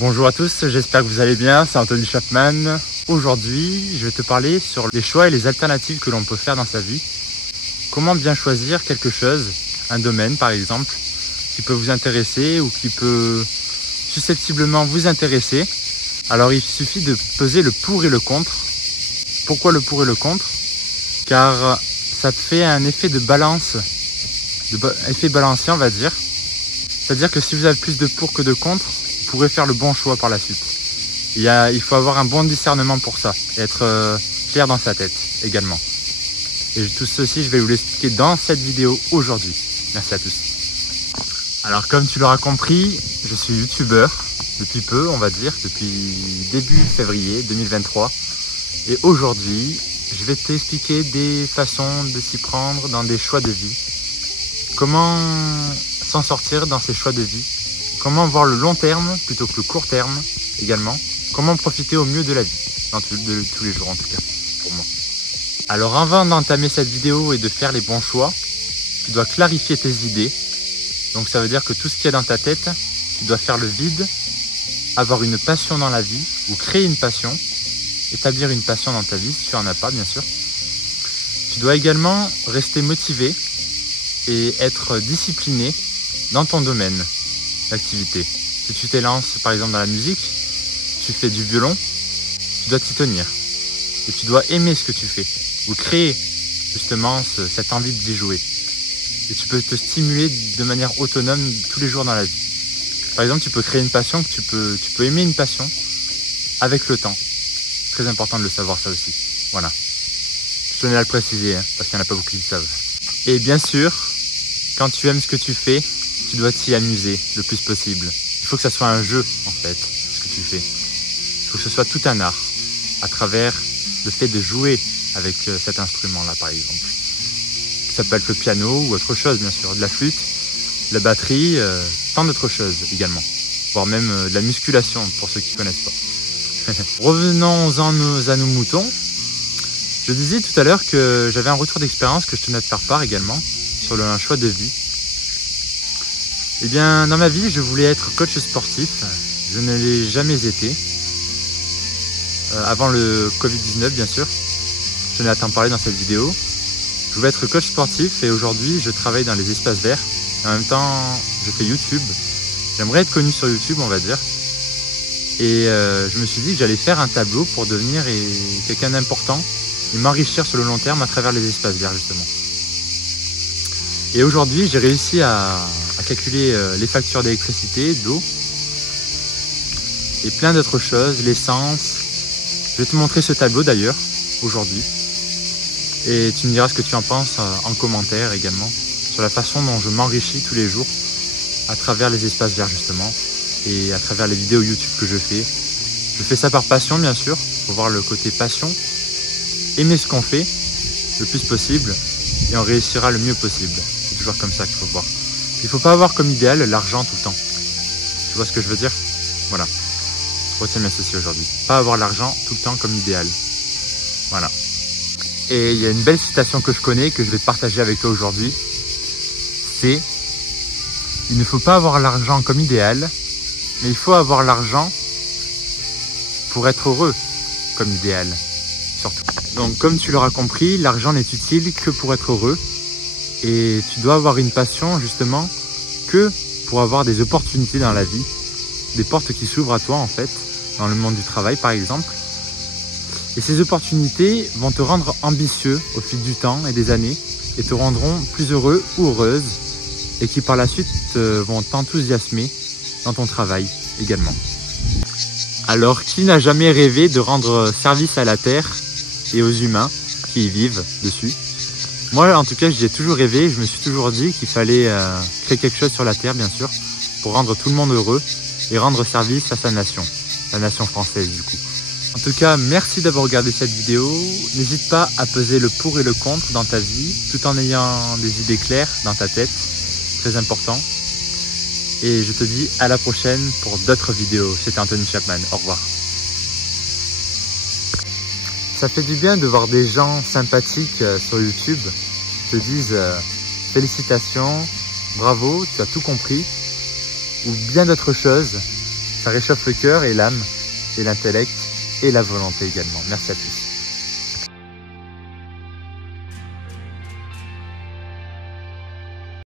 Bonjour à tous, j'espère que vous allez bien, c'est Anthony Chapman. Aujourd'hui, je vais te parler sur les choix et les alternatives que l'on peut faire dans sa vie. Comment bien choisir quelque chose, un domaine par exemple, qui peut vous intéresser ou qui peut susceptiblement vous intéresser. Alors il suffit de peser le pour et le contre. Pourquoi le pour et le contre? Car ça fait un effet de balance, effet balancier on va dire. C'est-à-dire que si vous avez plus de pour que de contre, vous pourrez faire le bon choix par la suite. Il faut avoir un bon discernement pour ça, et être clair dans sa tête également. Et tout ceci, je vais vous l'expliquer dans cette vidéo aujourd'hui. Merci à tous. Alors comme tu l'auras compris, je suis youtubeur depuis peu, on va dire, depuis début février 2023. Et aujourd'hui, je vais t'expliquer des façons de s'y prendre dans des choix de vie. Comment s'en sortir dans ces choix de vie. Comment voir le long terme plutôt que le court terme également. Comment profiter au mieux de la vie, de tous les jours en tout cas, pour moi. Alors avant d'entamer cette vidéo et de faire les bons choix, tu dois clarifier tes idées. Donc ça veut dire que tout ce qu'il y a dans ta tête, tu dois faire le vide, avoir une passion dans la vie ou créer une passion, établir une passion dans ta vie si tu n'en as pas bien sûr. Tu dois également rester motivé et être discipliné dans ton domaine d'activité. Si tu t'élances par exemple dans la musique, tu fais du violon, tu dois t'y tenir. Et tu dois aimer ce que tu fais, ou créer justement cette envie d'y jouer. Et tu peux te stimuler de manière autonome tous les jours dans la vie. Par exemple, tu peux créer une passion, tu peux aimer une passion avec le temps. Très important de le savoir ça aussi. Voilà. Je tenais à le préciser, parce qu'il n'y en a pas beaucoup qui le savent. Et bien sûr, quand tu aimes ce que tu fais, tu dois t'y amuser le plus possible. Il faut que ça soit un jeu, en fait, ce que tu fais. Il faut que ce soit tout un art, à travers le fait de jouer avec cet instrument-là, par exemple. Ça peut être le piano ou autre chose, bien sûr. De la flûte, de la batterie, tant d'autres choses également. Voire même de la musculation, pour ceux qui ne connaissent pas. Revenons-en à nos moutons. Je disais tout à l'heure que j'avais un retour d'expérience que je tenais à te faire part également, sur un choix de vie. Eh bien, dans ma vie, je voulais être coach sportif. Je ne l'ai jamais été. Avant le Covid-19, bien sûr. Je tenais à t'en parler dans cette vidéo. Je voulais être coach sportif et aujourd'hui, je travaille dans les espaces verts. Et en même temps, je fais YouTube. J'aimerais être connu sur YouTube, on va dire. Et je me suis dit que j'allais faire un tableau pour devenir quelqu'un d'important et m'enrichir sur le long terme à travers les espaces verts, justement. Et aujourd'hui, j'ai réussi à calculer les factures d'électricité, d'eau et plein d'autres choses, l'essence. Je vais te montrer ce tableau d'ailleurs, aujourd'hui. Et tu me diras ce que tu en penses en commentaire également, sur la façon dont je m'enrichis tous les jours à travers les espaces verts justement, et à travers les vidéos YouTube que je fais. Je fais ça par passion bien sûr, il faut voir le côté passion, aimer ce qu'on fait le plus possible, et on réussira le mieux possible. C'est toujours comme ça qu'il faut voir. Il ne faut pas avoir comme idéal l'argent tout le temps. Tu vois ce que je veux dire? Voilà. Retiens bien ceci aujourd'hui. Pas avoir l'argent tout le temps comme idéal. Voilà. Et il y a une belle citation que je connais, que je vais te partager avec toi aujourd'hui. C'est: il ne faut pas avoir l'argent comme idéal, mais il faut avoir l'argent pour être heureux comme idéal. Surtout. Donc comme tu l'auras compris, l'argent n'est utile que pour être heureux. Et tu dois avoir une passion justement que pour avoir des opportunités dans la vie. Des portes qui s'ouvrent à toi en fait, dans le monde du travail par exemple. Et ces opportunités vont te rendre ambitieux au fil du temps et des années et te rendront plus heureux ou heureuse et qui par la suite vont t'enthousiasmer dans ton travail également. Alors qui n'a jamais rêvé de rendre service à la terre et aux humains qui y vivent dessus? Moi en tout cas j'y ai toujours rêvé, je me suis toujours dit qu'il fallait créer quelque chose sur la terre bien sûr pour rendre tout le monde heureux et rendre service à sa nation, la nation française du coup. En tout cas, merci d'avoir regardé cette vidéo. N'hésite pas à peser le pour et le contre dans ta vie, tout en ayant des idées claires dans ta tête. Très important. Et je te dis à la prochaine pour d'autres vidéos. C'était Anthony Chapman. Au revoir. Ça fait du bien de voir des gens sympathiques sur YouTube te disent félicitations, bravo, tu as tout compris. Ou bien d'autres choses. Ça réchauffe le cœur et l'âme, et l'intellect, et la volonté également. Merci à tous.